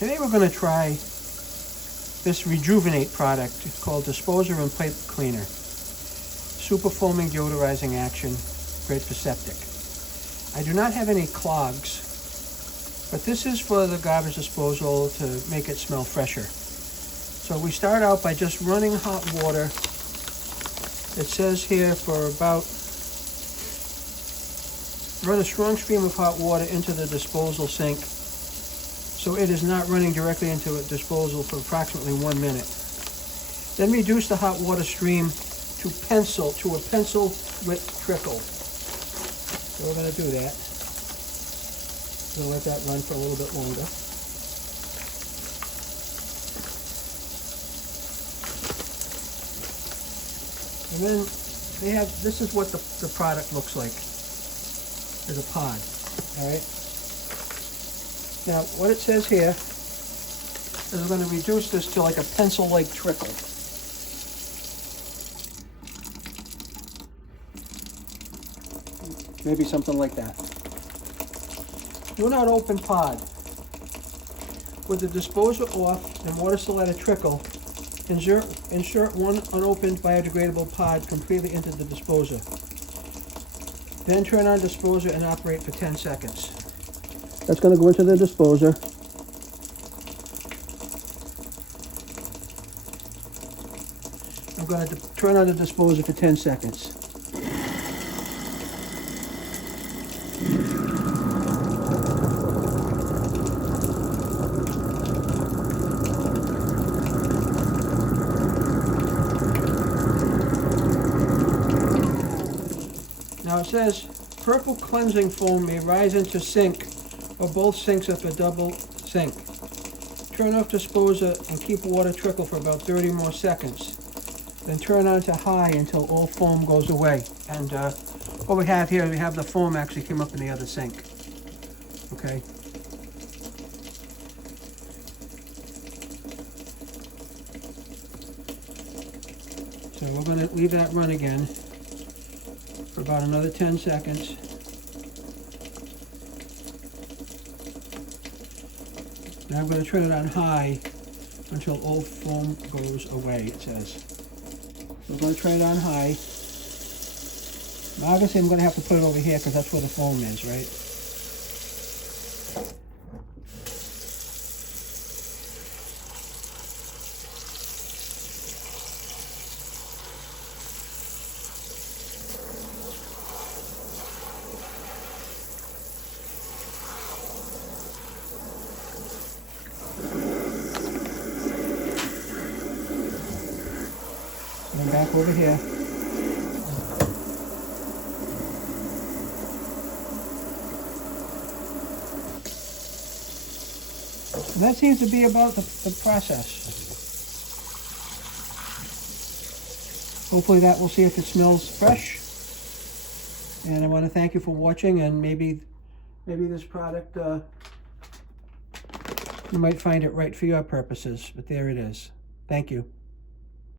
Today we're going to try this Rejuvenate product. It's called Disposer and Plate Cleaner. Super foaming deodorizing action, great for septic. I do not have any clogs, but this is for the garbage disposal to make it smell fresher. So we start out by just running hot water. It says here for about, run a strong stream of hot water into the disposal sink. So it is not running directly into a disposal for approximately 1 minute. Then reduce the hot water stream to a pencil width trickle. So we're going to do that. We're going to let that run for a little bit longer. And then they have, this is what the product looks like. There's a pod, all right? Now, what it says here is we're going to reduce this to like a pencil-like trickle. Maybe something like that. Do not open pod. With the disposer off and water still at a trickle, insert one unopened biodegradable pod completely into the disposer. Then turn on disposer and operate for 10 seconds. That's going to go into the disposer. I'm going to turn on the disposer for 10 seconds. Now it says, purple cleansing foam may rise into sink or both sinks if a double sink. Turn off disposer and keep water trickle for about 30 more seconds. Then turn on to high until all foam goes away. And what we have here, we have the foam actually came up in the other sink. Okay. So we're going to leave that run again for about another 10 seconds. Now I'm going to turn it on high until all foam goes away, it says. So I'm going to turn it on high. Now obviously I'm going to have to put it over here because that's where the foam is, right? And back over here. And that seems to be about the process. Hopefully that will see if it smells fresh. And I want to thank you for watching, and maybe this product, you might find it right for your purposes, but there it is. Thank you.